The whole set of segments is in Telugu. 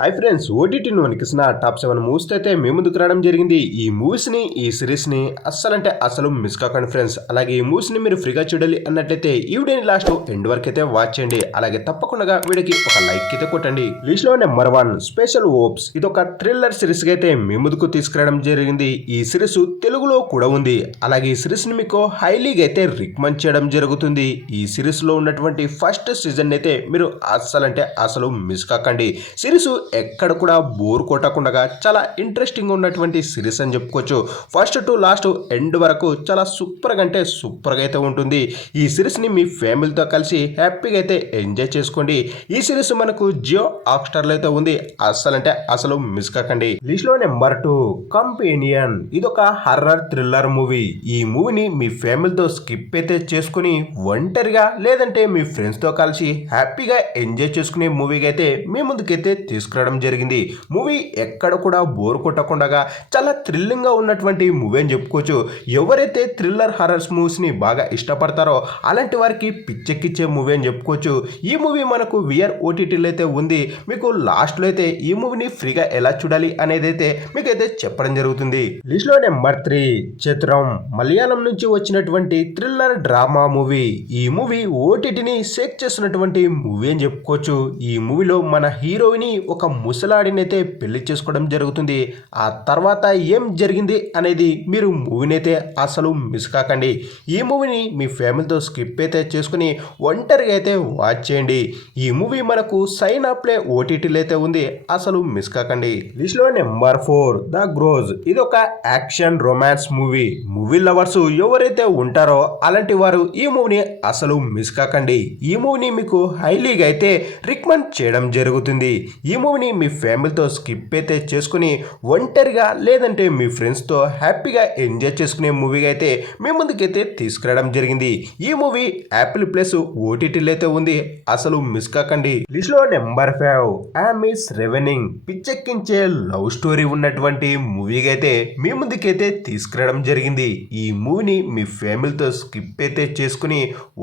హాయ్ ఫ్రెండ్స్, ఓటీటీ వనికిసిన టాప్ 7 మూవీస్ అయితే మీ ముందుకు రావడం జరిగింది. ఈ మూవీస్ని ఈ సిరీస్ని అస్సలంటే అసలు మిస్ కాకండి ఫ్రెండ్స్. అలాగే ఈ మూవీస్ని మీరు ఫ్రీగా చూడాలి అన్నట్లయితే ఈ వీడియోని లాస్ట్ ఎండ్ వరకు అయితే వాచ్ చేయండి. అలాగే తప్పకుండా వీడియోకి ఒక లైక్ అయితే కొట్టండి. లిస్ట్లో నెంబర్ 1 స్పెషల్ ఓప్స్. ఇది ఒక థ్రిల్లర్ సిరీస్ అయితే మీ ముందుకు తీసుకురావడం జరిగింది. ఈ సిరీస్ తెలుగులో కూడా ఉంది. అలాగే ఈ సిరీస్ని మీకు హైలీగా అయితే రికమెండ్ చేయడం జరుగుతుంది. ఈ సిరీస్ లో ఉన్నటువంటి ఫస్ట్ సీజన్ అయితే మీరు అస్సలంటే అసలు మిస్ కాకండి. సిరీస్ ఎక్కడ కూడా బోర్ కొట్టకుండా చాలా ఇంట్రెస్టింగ్ ఉన్నటువంటి సిరీస్ అని చెప్పుకోవచ్చు. ఫస్ట్ టు లాస్ట్ ఎండ్ వరకు చాలా సూపర్గా అంటే సూపర్గా అయితే ఉంటుంది. ఈ సిరీస్ని మీ ఫ్యామిలీతో కలిసి హ్యాపీగా అయితే ఎంజాయ్ చేసుకోండి. ఈ సిరీస్ మనకు జియో హాట్‌స్టార్లో అయితే ఉంది. అస్సలంటే అసలు మిస్ కాకండి. లిస్ట్లో నెంబర్ 2 కంపెనియన్. ఇది ఒక హర్రర్ థ్రిల్లర్ మూవీ. ఈ మూవీని మీ ఫ్యామిలీతో స్కిప్ అయితే చేసుకుని ఒంటరిగా లేదంటే మీ ఫ్రెండ్స్తో కలిసి హ్యాపీగా ఎంజాయ్ చేసుకునే మూవీగా అయితే మీ ముందుకైతే తీసుకురావడం జరిగింది. మూవీ ఎక్కడ కూడా బోర్ కొట్టకుండా చాలా థ్రిల్లింగ్ గా ఉన్నటువంటి మూవీ అని చెప్పుకోవచ్చు. ఎవరైతే థ్రిల్లర్ హర్రర్ మూవీస్ ని బాగా ఇష్టపడతారో అలాంటి వారికి పిచ్చెక్కిచ్చే మూవీ అని చెప్పుకోవచ్చు. ఈ మూవీ మనకు విఆర్ ఓటీటీలో అయితే ఉంది. మీకు లాస్ట్ లో అయితే ఈ మూవీని ఫ్రీగా ఎలా చూడాలి అనేది అయితే మీకైతే చెప్పడం జరుగుతుంది. లిస్ట్ లో నెంబర్ 3 చిత్రం. మలయాళం నుంచి వచ్చినటువంటి థ్రిల్లర్ డ్రామా మూవీ. ఈ మూవీ ఓటీటీని షేక్ చేసినటువంటి మూవీ అని చెప్పుకోవచ్చు. ఈ మూవీలో మన హీరోయిని ఒక ముసలాడిని అయితే పెళ్లి చేసుకోవడం జరుగుతుంది. ఆ తర్వాత ఏం జరిగింది అనేది మీరు మూవీని అయితే అసలు మిస్ కాకండి. ఈ మూవీని మీ ఫ్యామిలీతో స్కిప్ అయితే చేసుకుని ఒంటరిగా అయితే వాచ్ చేయండి. ఈ మూవీ మనకు సైన్ అప్ ప్లే ఓటీటీలో అయితే ఉంది. అసలు మిస్ కాకండి. లిస్ట్లో నెంబర్ 4 ద గ్రోజ్. ఇది ఒక action romance movie. Movie lovers ఎవరైతే ఉంటారో అలాంటి వారు ఈ మూవీని అసలు మిస్ కాకండి. ఈ మూవీని మీకు హైలీగా అయితే రికమెండ్ చేయడం జరుగుతుంది. ఈ మూవీని మీ ఫ్యామిలీతో స్కిప్ అయితే చేసుకుని ఒంటరిగా లేదంటే మీ ఫ్రెండ్స్తో హ్యాపీగా ఎంజాయ్ చేసుకునే మూవీగా అయితే మీ ముందుకైతే తీసుకురావడం జరిగింది. ఈ మూవీ యాపిల్ ప్లస్ ఓటీటీలో అయితే ఉంది. అసలు మిస్ కాకండి. లిస్ట్లో నెంబర్ 5 ఆమిస్ రెవెనింగ్. పిచ్చెక్కించే లవ్ స్టోరీ ఉన్నటువంటి మూవీగా అయితే మీ ముందుకైతే తీసుకురావడం జరిగింది. ఈ మూవీని మీ ఫ్యామిలీతో స్కిప్ అయితే చేసుకుని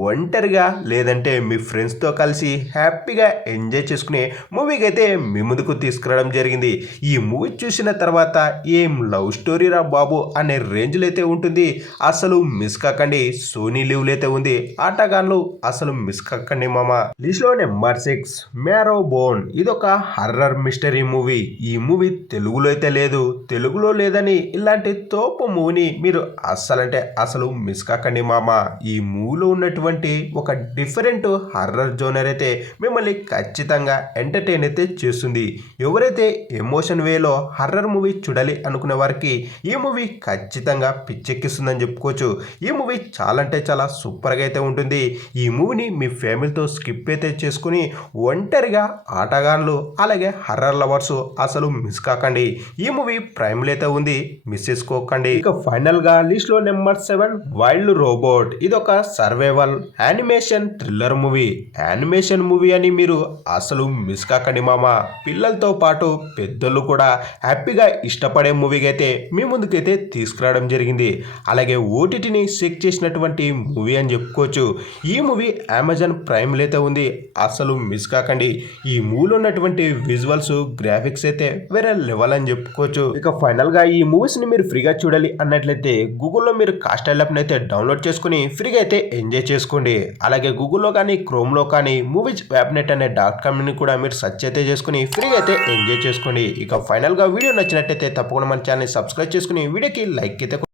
ఒంటరిగా లేదంటే మీ ఫ్రెండ్స్తో కలిసి హ్యాపీగా ఎంజాయ్ చేసుకునే మూవీగా అయితే మీ ముందుకు తీసుకురావడం జరిగింది. ఈ మూవీ చూసిన తర్వాత ఏం లవ్ స్టోరీ రా బాబు అనే రేంజ్లో అయితే ఉంటుంది. అసలు మిస్ కాకండి. సోనీ లీవ్లో అయితే ఉంది. ఆటగాళ్ళు అసలు మిస్ కాకండి మామ. లిస్ట్లో నెంబర్ 6 మ్యారో బోన్. ఇది ఒక హర్రర్ మిస్టరీ మూవీ. ఈ మూవీ తెలుగులో అయితే లేదు. తెలుగులో లేదని ఇలాంటి తోపు మూవీని మీరు అస్సలంటే అసలు మిస్ కాకండి మామ. ఈ మూవీలో ఉన్నటువంటి ఒక డిఫరెంట్ హర్రర్ జోనర్ అయితే మిమ్మల్ని ఖచ్చితంగా ఎంటర్టైన్ అయితే చేస్తుంది. ఎవరైతే ఎమోషన్ వేలో హర్రర్ మూవీ చూడాలి అనుకునే వారికి ఈ మూవీ ఖచ్చితంగా పిచ్చెక్కిస్తుందని చెప్పుకోవచ్చు. ఈ మూవీ చాలా అంటే చాలా సూపర్గా అయితే ఉంటుంది. ఈ మూవీని మీ ఫ్యామిలీతో స్కిప్ అయితే చేసుకుని ఒంటరిగా ఆటగాళ్ళు అలాగే హర్రర్ లవర్స్ అసలు మిస్ కాకండి. ఈ మూవీ ప్రైమ్లో అయితే ఉంది. మిస్ చేసుకోకండి. ఇక ఫైనల్ గా లిస్ట్ లో నెంబర్ 7 వైల్డ్ రోబోట్. ఇది ఒక survival animation thriller movie. Animation movie అని మీరు అసలు మిస్ కాకండి మామ. పిల్లలతో పాటు పెద్దలు కూడా హ్యాపీగా ఇష్టపడే మూవీగా అయితే మీ ముందుకైతే తీసుకురావడం జరిగింది. అలాగే ఓటీటీని చెక్ చేసినటువంటి మూవీ అని చెప్పుకోవచ్చు. ఈ మూవీ అమెజాన్ ప్రైమ్లో అయితే ఉంది. అసలు మిస్ కాకండి. ఈ మూవీలో ఉన్నటువంటి విజువల్స్ గ్రాఫిక్స్ అయితే వేరే లెవెల్ అని చెప్పుకోవచ్చు. ఇక ఫైనల్ గా ఈ మూవీస్ ని మీరు ఫ్రీగా చూడాలి అన్నట్లయితే గూగుల్లో మీరు కాస్టైల్ యాప్ అయితే డౌన్లోడ్ చేసుకుని ఫ్రీగా అయితే ఎంజాయ్ చేసుకోండి. అలాగే గూగుల్లో కానీ క్రోమ్లో కానీ మూవీస్ వెబ్నెట్ అనే .com ని కూడా మీరు సెర్చ్ అయితే చేసుకుని ఫ్రీగా అయితే ఎంజాయ్ చేసుకోండి. ఇక ఫైనల్ గా వీడియో నచ్చినట్టయితే తప్పకుండా మన ఛానల్ సబ్స్క్రైబ్ చేసుకుని వీడియోకి లైక్ అయితే